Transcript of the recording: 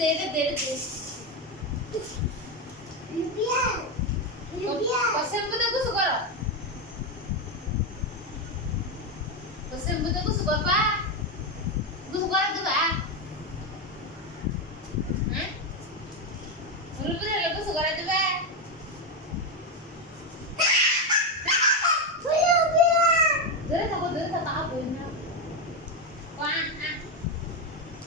They Pasal betul aku suka lah. Pasal betul aku suka apa? Aku suka itu apa? Menurut betul aku suka itu apa? Dari tak apa ini?